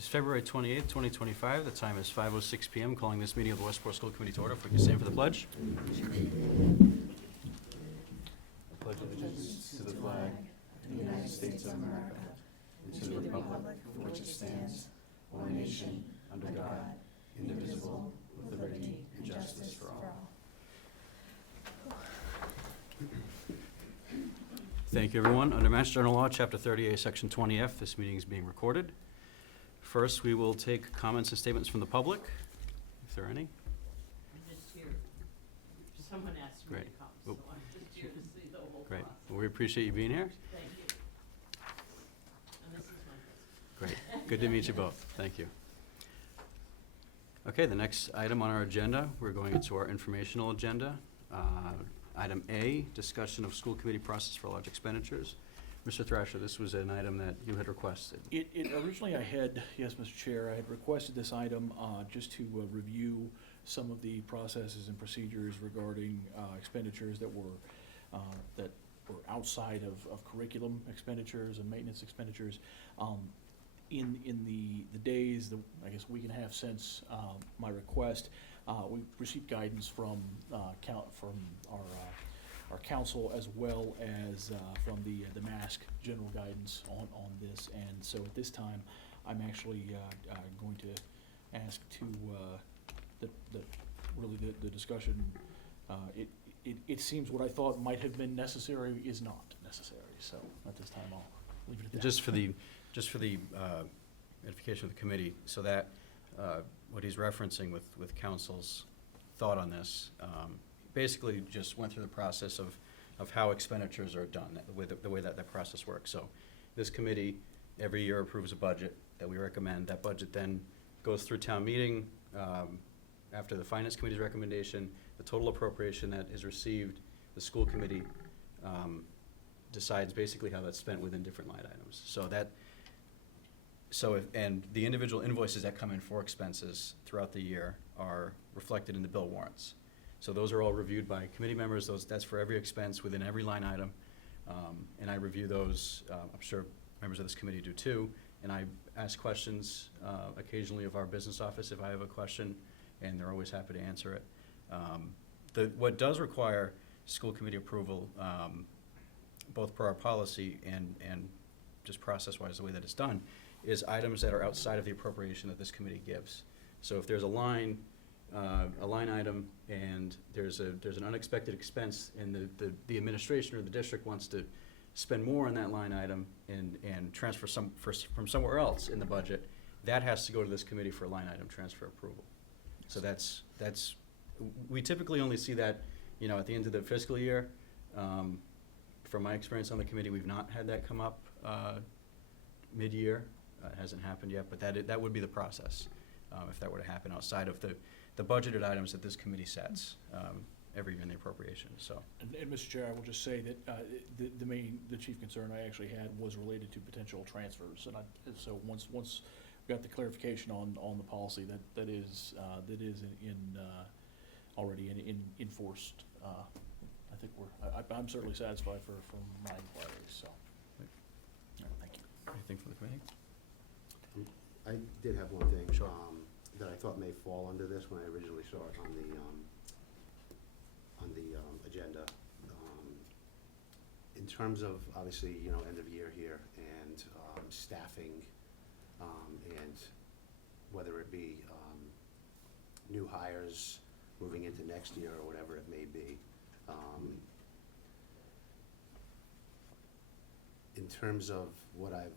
It's February 28th, 2025. The time is 5:06 PM. Calling this meeting of the Westport School Committee to order. If we can stand for the pledge. I pledge allegiance to the flag of the United States of America and to the republic for which it stands, one nation, under God, indivisible, with liberty and justice for all. Thank you, everyone. Under Mass General Law, Chapter 30A, Section 20F, this meeting is being recorded. First, we will take comments and statements from the public, if there are any. I'm just here. Someone asked me to Great. come, so Oop. I'm just here to see the whole Great. process. Well, we appreciate you being here. Thank you. And this is my Great. Good to meet you both. Thank you. Okay, the next item on our agenda, we're going into our informational agenda. Item A, discussion of school committee process for large expenditures. Mr. Thrasher, this was an item that you had requested. Originally I had, yes, Mr. Chair, I had requested this item just to review some of the processes and procedures regarding expenditures that were outside of curriculum expenditures and maintenance expenditures. In the days, I guess week and a half since my request, we received guidance from our council as well as from the MASC general guidance on this. And so at this time, I'm actually going to ask to the discussion. It seems what I thought might have been necessary is not necessary. So at this time, I'll leave it at that. Just for the edification of the committee, so that what he's referencing with council's thought on this, basically just went through the process of how expenditures are done, the way that process works. So this committee every year approves a budget that we recommend. That budget then goes through town meeting after the finance committee's recommendation. The total appropriation that is received, the school committee decides basically how that's spent within different line items. And the individual invoices that come in for expenses throughout the year are reflected in the bill warrants. So those are all reviewed by committee members. That's for every expense within every line item. And I review those. I'm sure members of this committee do too. And I ask questions occasionally of our business office if I have a question, and they're always happy to answer it. What does require school committee approval, both per our policy and just process-wise the way that it's done, is items that are outside of the appropriation that this committee gives. So if there's a line item and there's an unexpected expense and the administration or the district wants to spend more on that line item and transfer from somewhere else in the budget, that has to go to this committee for line item transfer approval. So that's we typically only see that, at the end of the fiscal year. From my experience on the committee, we've not had that come up mid-year. It hasn't happened yet, but that would be the process if that were to happen outside of the budgeted items that this committee sets every year in the appropriation. So, and Mr. Chair, I will just say that the chief concern I actually had was related to potential transfers, and so once we got the clarification on the policy that is already enforced, I think I'm certainly satisfied from my inquiries. So, thank you. anything from the committee? I did have one thing. Sure. That I thought may fall under this when I originally saw it on the agenda. In terms of, obviously, end of year here and staffing, and whether it be new hires moving into next year or whatever it may be. In terms of what I've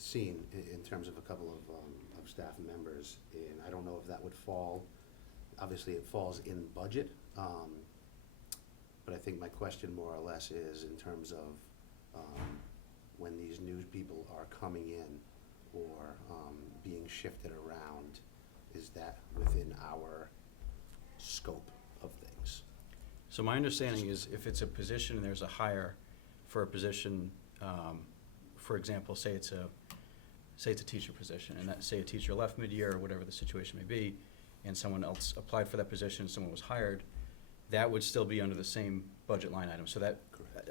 seen in terms of a couple of staff members, and I don't know if that would fall, obviously it falls in budget, but I think my question more or less is in terms of when these new people are coming in or being shifted around, is that within our scope of things? So my understanding is if it's a position and there's a hire for a position, for example, say it's a teacher position, and say a teacher left mid-year or whatever the situation may be, and someone else applied for that position, someone was hired, that would still be under the same budget line item. So that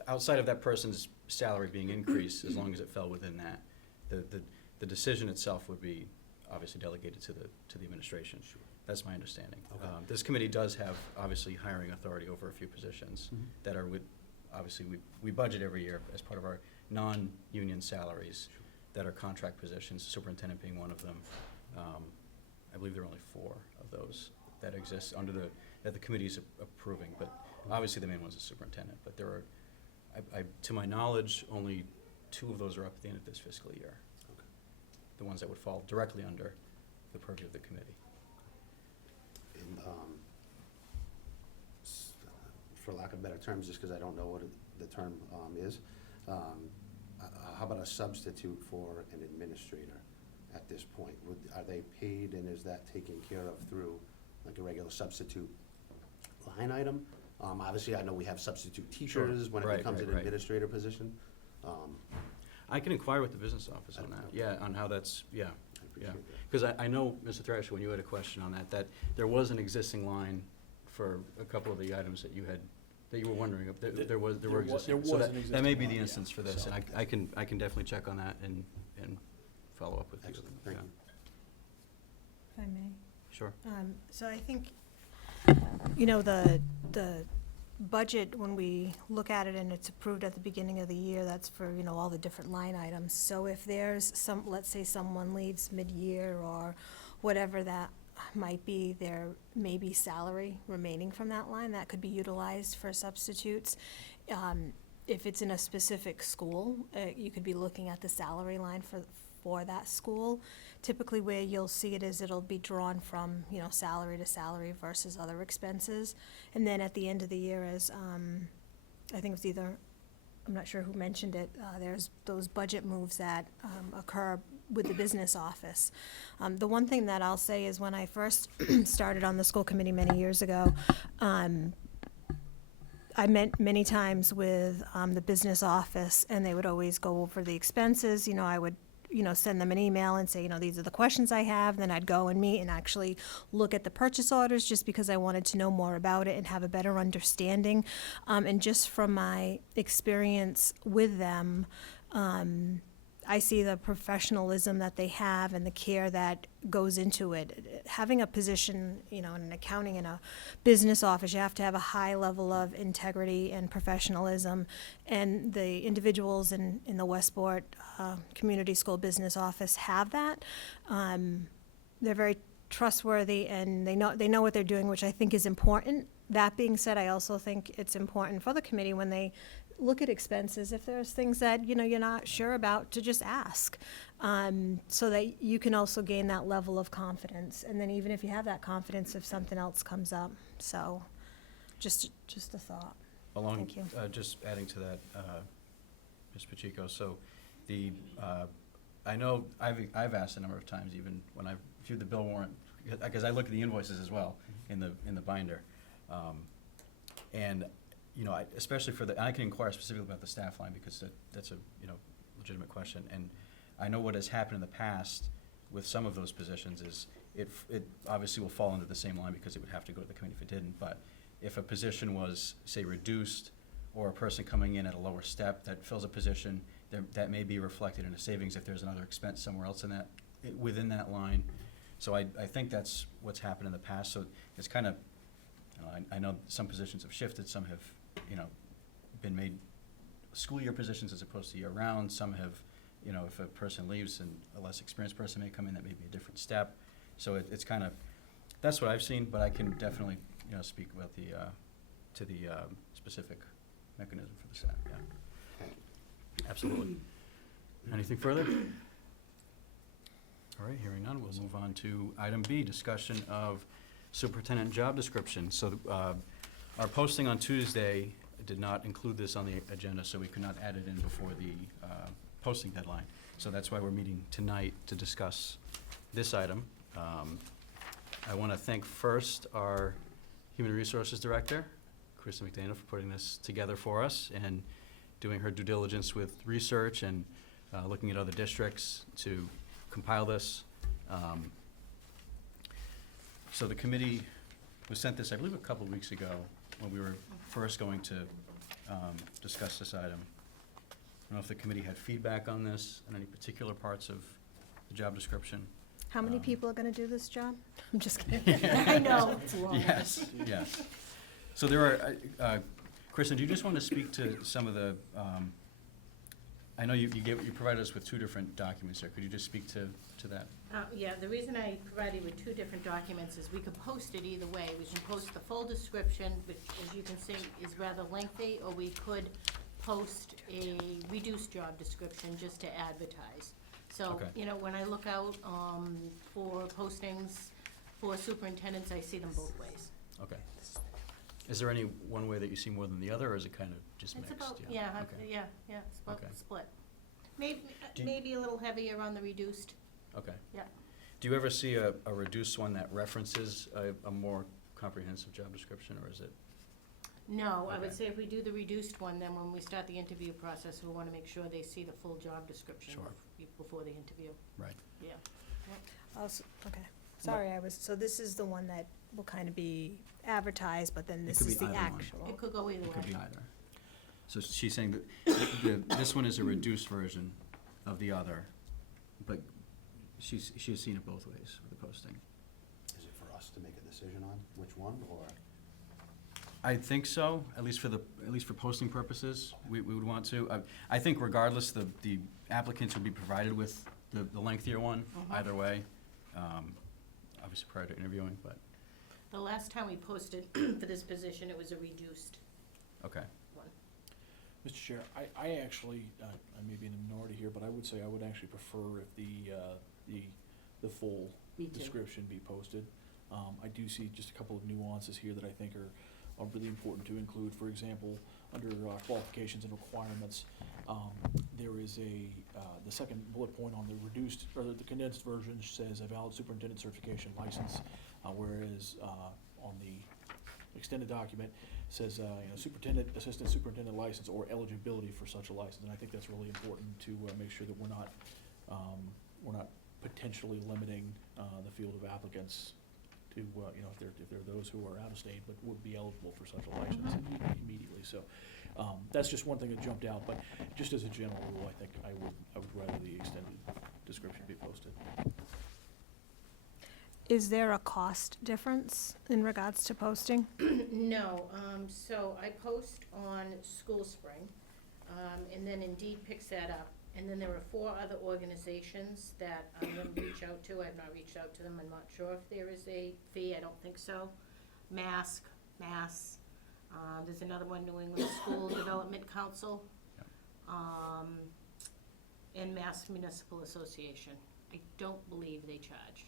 outside of that person's salary being increased, as long as it fell within that, the decision itself would be obviously delegated to the administration. Sure. That's my understanding. Okay. This committee does have, obviously, hiring authority over a few positions Mhm. that are obviously, we budget every year as part of our non-union salaries Sure. that are contract positions, superintendent being one of them. I believe there are only 4 of those that exist that the committee is approving, but obviously the main one's the superintendent. But there are, to my knowledge, only 2 of those are up at the end of this fiscal year. Okay. The ones that would fall directly under the purview of the committee. And, for lack of better terms, just because I don't know what the term is, how about a substitute for an administrator at this point? Are they paid, and is that taken care of through like a regular substitute line item? Obviously, I know we have substitute teachers when it Right, becomes right, an right. administrator position. I can inquire with the business office on Okay. that, yeah, on how that's, yeah. I appreciate that. Because I know, Mr. Thrasher, when you had a question on that there was an existing line for a couple of the items that you were wondering if, there were existing. So was an that may be existing the line, instance yeah. for this, So- and I can definitely check on that and follow up with you. Excellent, thank Yeah. you. If I may. Sure. So I think, the budget, when we look at it and it's approved at the beginning of the year, that's for, all the different line items. So if there's let's say someone leaves mid-year or whatever that might be, there may be salary remaining from that line that could be utilized for substitutes. If it's in a specific school, you could be looking at the salary line for that school. Typically where you'll see it is it'll be drawn from, salary to salary versus other expenses. And then at the end of the year, as, I think it was either, I'm not sure who mentioned it, there's those budget moves that occur with the business office. The one thing that I'll say is when I first started on the school committee many years ago, I met many times with the business office, and they would always go over the expenses. I would, send them an email and say, these are the questions I have. Then I'd go and meet and actually look at the purchase orders just because I wanted to know more about it and have a better understanding. And just from my experience with them, I see the professionalism that they have and the care that goes into it. Having a position, in an accounting and a business office, you have to have a high level of integrity and professionalism. And the individuals in the Westport Community School Business Office have that. They're very trustworthy, and they know what they're doing, which I think is important. That being said, I also think it's important for the committee when they look at expenses, if there's things that, you're not sure about, to just ask, so that you can also gain that level of confidence. And then even if you have that confidence, if something else comes up. So just a thought. Thank you. Just adding to that, Ms. Pacheco, so I know I've asked a number of times, even when I've viewed the bill warrant, because I look at the invoices as well in the binder. And especially I can inquire specifically about the staff line because that's a, legitimate question. And I know what has happened in the past with some of those positions is it obviously will fall into the same line because it would have to go to the committee if it didn't. But if a position was, say, reduced, or a person coming in at a lower step that fills a position, that may be reflected in a savings if there's another expense somewhere else within that line. So I think that's what's happened in the past. So it's kind of, I know some positions have shifted, some have, been made school year positions as opposed to year round. Some have, if a person leaves and a less experienced person may come in, that may be a different step. So it's kind of, that's what I've seen, but I can definitely, speak about to the specific mechanism for the staff, yeah. Thank you. Absolutely. Anything further? All right, hearing none, we'll move on to item B, discussion of superintendent job description. So our posting on Tuesday did not include this on the agenda, so we could not add it in before the posting deadline. So that's why we're meeting tonight to discuss this item. I want to thank first our Human Resources Director, Krista McDaniel, for putting this together for us and doing her due diligence with research and looking at other districts to compile this. So the committee was sent this, I believe, a couple of weeks ago when we were first going to discuss this item. don't know if the committee had feedback on this, on any particular parts of the job description. How many Um, people are gonna do this job? I'm just kidding. I know. Yes, yes. So there are, Kristen, do you just want to speak to some of the, I know you provided us with two different documents here. Could you just speak to that? Yeah, the reason I provided with two different documents is we could post it either way. We can post the full description, which, as you can see, is rather lengthy, or we could post a reduced job description just to advertise. So, Okay. you know, when I look out for postings for superintendents, I see them both ways. Okay. Is there any one way that you see more than the other, or is it kind of just It's mixed? about, Okay. Okay. split. Maybe, Do you- maybe a little heavier on the reduced. Okay. Yeah. Do you ever see a reduced one that references a more comprehensive job description, or is it? No, I would Okay. say if we do the reduced one, then when we start the interview process, we want to make sure they see the full job description Sure. before the interview. Right. Yeah. Okay, sorry, so this is the one that will kind of be advertised, but then It this could be is the either one. actual. It could go either It could be way. either. So she's saying that this one is a reduced version of the other, but she has seen it both ways with the posting. Is it for us to make a decision on which one, or? I think so, at least for posting purposes, we would want to. I think regardless, the applicants would be provided with the lengthier one, either way, obviously prior to interviewing, but, The last time we posted for this position, it was a reduced okay. one. Mr. Chair, I actually, I may be in the minority here, but I would say I would actually prefer if the full Me too. description be posted. I do see just a couple of nuances here that I think are really important to include. For example, under qualifications and requirements, there is the second bullet point on the reduced, or the condensed version says a valid superintendent certification license, whereas on the extended document says, superintendent, assistant superintendent license, or eligibility for such a license. And I think that's really important to make sure that we're not potentially limiting the field of applicants to, if there are those who are out of state but would be eligible for such a license immediately. So that's just one thing that jumped out, but just as a general rule, I think I would rather the extended description be posted. Is there a cost difference in regards to posting? No, so I post on School Spring, and then Indeed picks that up. And then there are 4 other organizations that I'm going to reach out to. I've not reached out to them. I'm not sure if there is a fee. I don't think so. Mass. There's another one, New England School Development Council, and Mass Municipal Association. I don't believe they charge.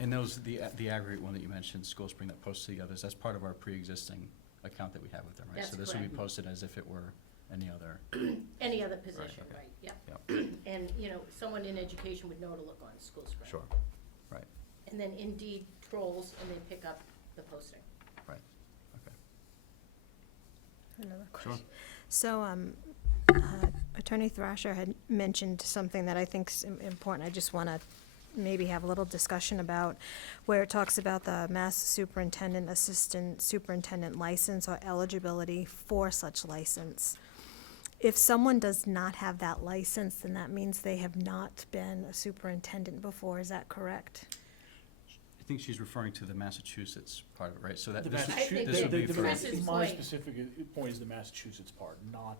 And those, the aggregate one that you mentioned, School Spring, that posts to the others, that's part of our pre-existing account that we have with them, right? That's So this would be correct. posted as if it were any other, Any other position, okay. right, yeah. yeah, And, someone in education would know to look on School Spring. sure, right, And then Indeed trolls and they pick up the posting. right, okay. Another Sure. question. So, Attorney Thrasher had mentioned something that I think's important. I just want to maybe have a little discussion about, where it talks about the Mass Superintendent, Assistant Superintendent license or eligibility for such license. If someone does not have that license, then that means they have not been a superintendent before. Is that correct? I think she's referring to the Massachusetts part of it, right? So that, The this I think this would be the for, Chris's my point. specific point is the Massachusetts part, not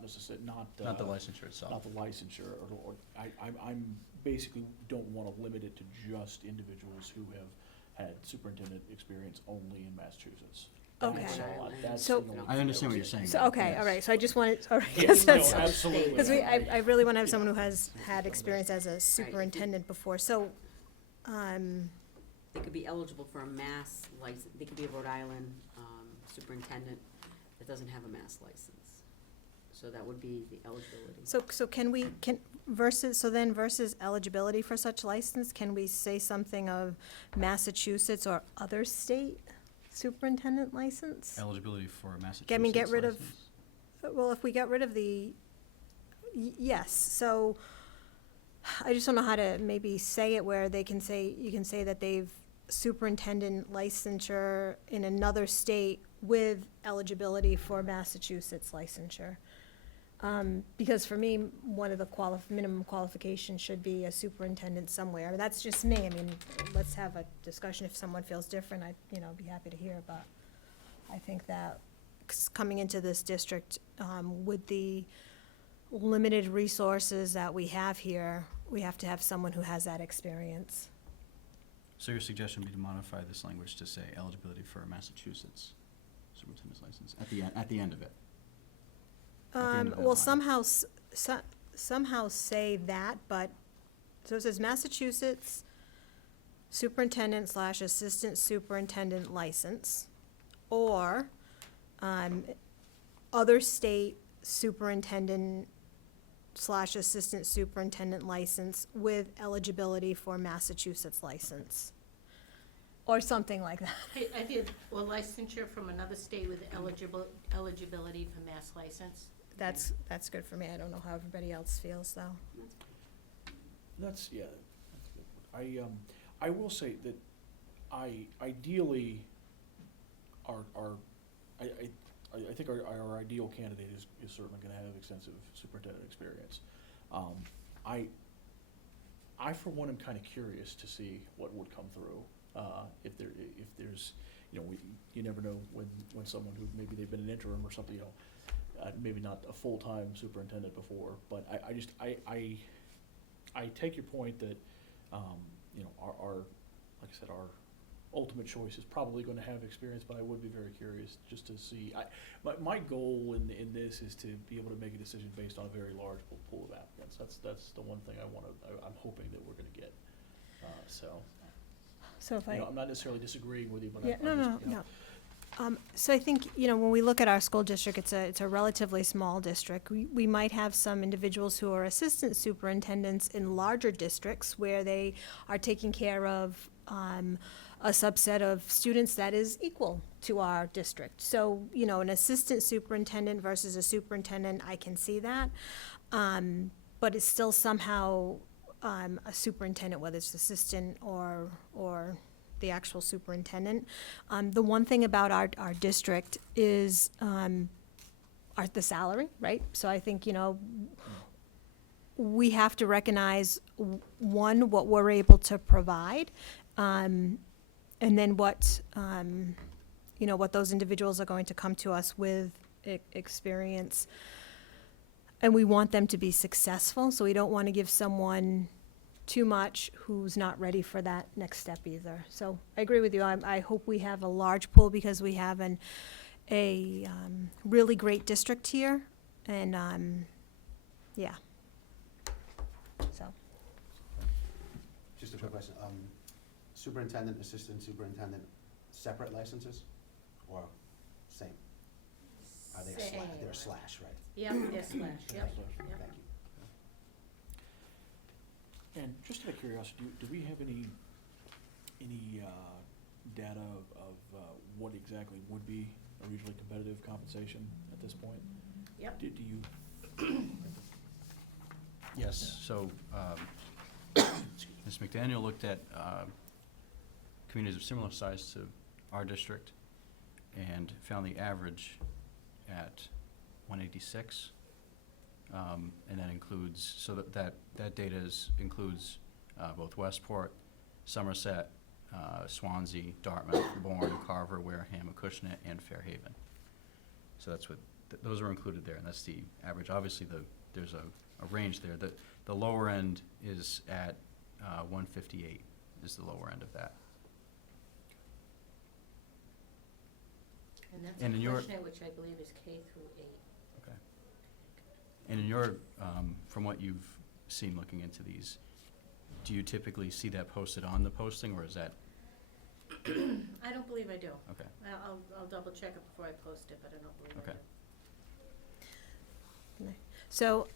necessarily, not the licensure itself. not the licensure, or I'm basically don't want to limit it to just individuals who have had superintendent experience only in Massachusetts. Okay. That's So- the only I thing understand what was you're saying. saying. So, okay, all Yes. right, so I just wanted, all right, Yes, because no, that's, absolutely. because I really want to have someone who has had experience as a superintendent before, so, They could be eligible for a Mass license, they could be a Rhode Island superintendent that doesn't have a Mass license. So that would be the eligibility. so versus eligibility for such license, can we say something of Massachusetts or other state superintendent license? Eligibility for a Massachusetts get rid of- license? Well, if we got rid of yes, so I just don't know how to maybe say it where they can say, you can say that they've superintendent licensure in another state with eligibility for Massachusetts licensure. Because for me, one of the minimum qualifications should be a superintendent somewhere. I mean, that's just me. I mean, let's have a discussion. If someone feels different, I'd, be happy to hear. But I think that coming into this district, with the limited resources that we have here, we have to have someone who has that experience. So your suggestion would be to modify this language to say eligibility for a Massachusetts superintendent's license at the end of it? At the end of that Well, line. somehow say that, but, so it says Massachusetts superintendent / assistant superintendent license, or, other state superintendent / assistant superintendent license with eligibility for Massachusetts license. Or something like that. I did, or licensure from another state with eligibility for mass license. That's good for me. I don't know how everybody else feels, though. That's good. I will say that ideally, I think our ideal candidate is certainly gonna have extensive superintendent experience. I for one am kinda curious to see what would come through, if there's, you never know when someone who, maybe they've been an interim or something, maybe not a full-time superintendent before, but I take your point that, our, like I said, our ultimate choice is probably gonna have experience, but I would be very curious just to see. My goal in this is to be able to make a decision based on a very large pool of applicants. That's the one thing I'm hoping that we're gonna get, So if I'm not necessarily disagreeing with you, but Yeah, I'm just, no. So I think, when we look at our school district, it's a relatively small district. We might have some individuals who are assistant superintendents in larger districts where they are taking care of a subset of students that is equal to our district. So, an assistant superintendent versus a superintendent, I can see that. But it's still somehow a superintendent, whether it's assistant or the actual superintendent. The one thing about our district is the salary, right? So I think, we have to recognize, one, what we're able to provide, and then what those individuals are going to come to us with experience. And we want them to be successful, so we don't want to give someone too much who's not ready for that next step either. So I agree with you. I hope we have a large pool because we have a really great district here, and yeah. So Just a quick question, superintendent, assistant superintendent, separate licenses, or same? Are they a slash, Same. they're a slash, right? Yep, yes, slash, yep. Thank you. And just out of curiosity, do we have any data of what exactly would be a regionally competitive compensation at this point? Yep. Do you? Yes, so, Ms. McDaniel looked at communities of similar size to our district and found the average at 186. And that includes, so that data includes both Westport, Somerset, Swansea, Dartmouth, Bourne, Carver, Wareham, Acushnet, and Fairhaven. So that's what, those are included there, and that's the average. Obviously, there's a range there. The lower end is at 158, is the lower end of that. And that's And in your- unfortunate, which I believe is K through 8. Okay. And in your, from what you've seen looking into these, do you typically see that posted on the posting, or is that, I don't believe I do. okay, I'll double check it before I post it, but I don't believe I Okay. do. So,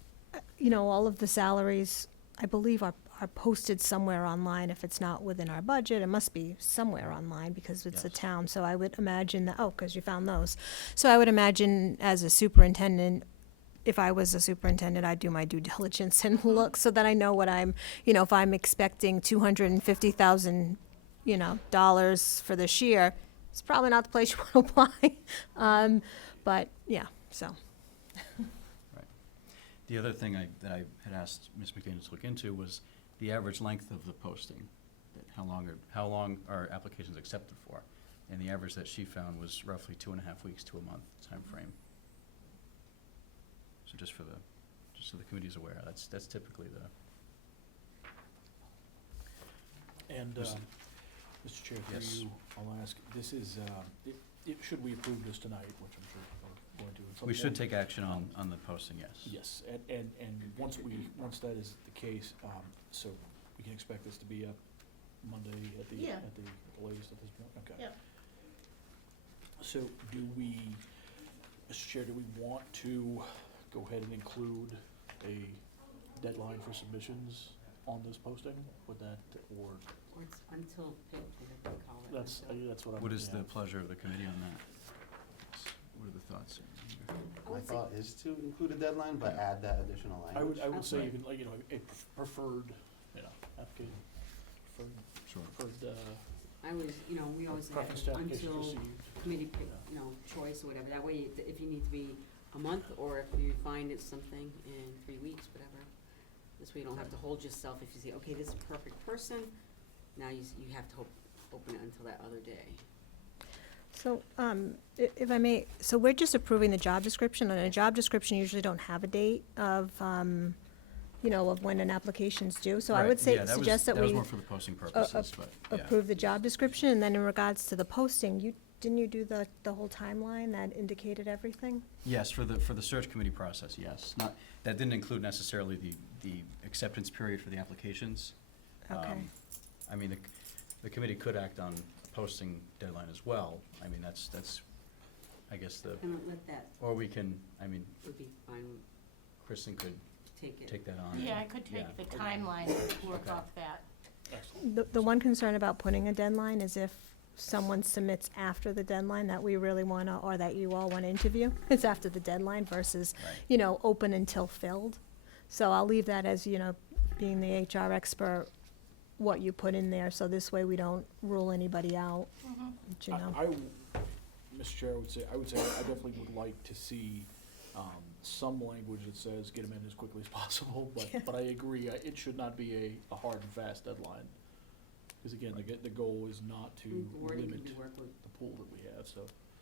all of the salaries, I believe, are posted somewhere online. If it's not within our budget, it must be somewhere online because it's a Yes. town. So I would imagine that, because you found those. So I would imagine as a superintendent, if I was a superintendent, I'd do my due diligence and look so that I know what I'm, if I'm expecting 250,000 dollars for this year, it's probably not the place you want to apply. But, yeah, so. The other thing that I had asked Ms. McDaniel to look into was the average length of the posting, that how long are applications accepted for? And the average that she found was roughly 2.5 weeks to a month timeframe. So just so the committee's aware, that's typically the. And, Mr. Mr. Chair, through Yes. you, I'll ask, this is, should we approve this tonight, which I'm sure we're going to at some We should point? take action on the posting, yes. Yes, and once that is the case, so we can expect this to be up Monday at the Yeah. latest at this point? Okay. Yeah. So do we, Mr. Chair, do we want to go ahead and include a deadline for submissions on this posting? Would that, or, Or it's until picked, whatever they call it. that's what I'm. What is the yeah. pleasure of the committee on that? What are the thoughts? I My would say- thought is to include a deadline, but add that additional language. I would say Right. even, like, a preferred, application, Sure. preferred, I was, we always have preference to applications until received. committee pick, choice or whatever. That way, if you need to be a month, or if you find it's something in 3 weeks, whatever. This way you don't have to hold yourself if you say, okay, this is a perfect person, now you have to open it until that other day. So, if I may, so we're just approving the job description, and a job description usually don't have a date of, of when an application's due. So I Right, would say, yeah, suggest that was we more for the posting purposes, but, yeah. approve the job description, and then in regards to the posting, didn't you do the whole timeline that indicated everything? Yes, for the search committee process, yes. That didn't include necessarily the acceptance period for the applications. Okay. I mean, the committee could act on a posting deadline as well. I mean, that's, I guess And let that, or we can, I mean, would be fine, Kristen could take it. take that on. Yeah, I could Yeah. take the timeline and work Okay. off that. Excellent. The one concern about putting a deadline is if someone submits after the deadline that we really want to, or that you all want to interview, it's after the deadline versus, Right. open until filled. So I'll leave that as, being the HR expert, what you put in there, so this way we don't rule anybody out, you know. Mr. Chair, I would say I definitely would like to see, some language that says get them in as quickly as possible, but I agree, it should not be a hard and fast deadline. Because again, the goal is not to The wording limit can work with the pool that we have, so,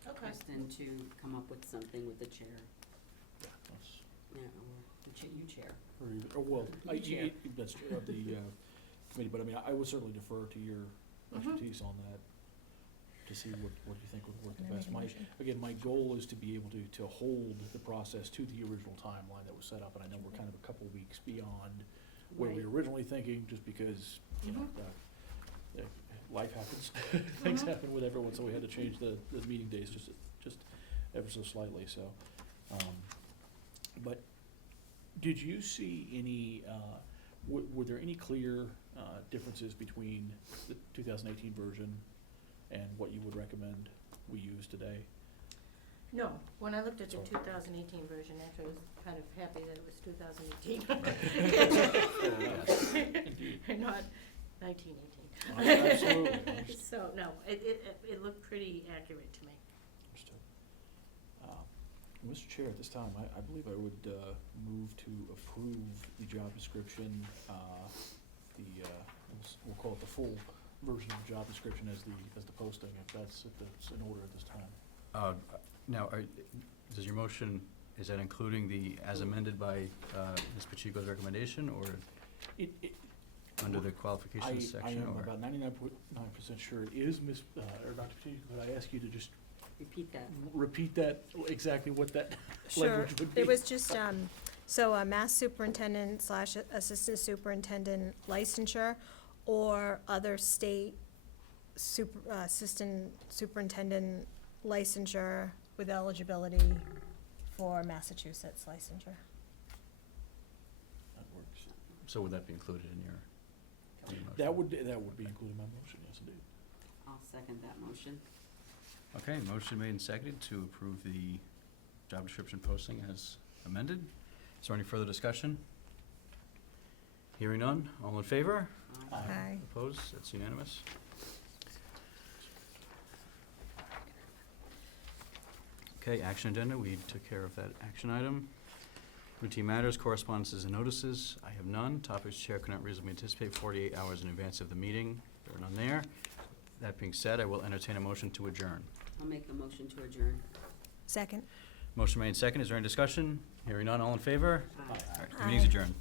Okay. Kristen to come up with something with the chair, yeah, that's, or you chair. or even, or well, You chair. that's true, of the, committee, but I mean, I would certainly defer to your expertise on that, to see what you think would work the Can I best. make a motion? Again, my goal is to be able to hold the process to the original timeline that was set up, and I know we're kind of a couple weeks beyond where we Right. were originally thinking, just because, Mhm. life happens, things happen with everyone, so we had to change the meeting days just ever so slightly, so. But did you see any, were there any clear differences between the 2018 version and what you would recommend we use today? No, when I looked at the So- 2018 version, actually, I was kind of happy that it was 2018. Indeed. And not 1918. Absolutely. So, no, it looked pretty accurate to me. Understood. Mr. Chair, at this time, I believe I would move to approve the job description, we'll call it the full version of the job description as the posting, if that's in order at this time. Now, does your motion, is that including the as amended by Ms. Pacheco's recommendation, or under the qualifications section? I am or- about 99.9% sure it is or Dr. Pacheco, could I ask you to just Repeat that. repeat that, exactly what that Sure, language would be? it was just, so a mass superintendent / assistant superintendent licensure, or other state assistant superintendent licensure with eligibility for Massachusetts licensure. That works. So would that be included in your motion? That would be included in my motion, yes, indeed. I'll second that motion. Okay, motion made and seconded to approve the job description posting as amended. Is there any further discussion? Hearing none, all in favor? Aye. Aye. Opposed? That's unanimous. Okay, action agenda, we took care of that action item. Routine matters, correspondences and notices, I have none. Topics chair cannot reasonably anticipate 48 hours in advance of the meeting, there are none there. That being said, I will entertain a motion to adjourn. I'll make a motion to adjourn. Second. Motion made second, is there any discussion? Hearing none, all in favor? Aye. All right, the meeting's Aye. adjourned.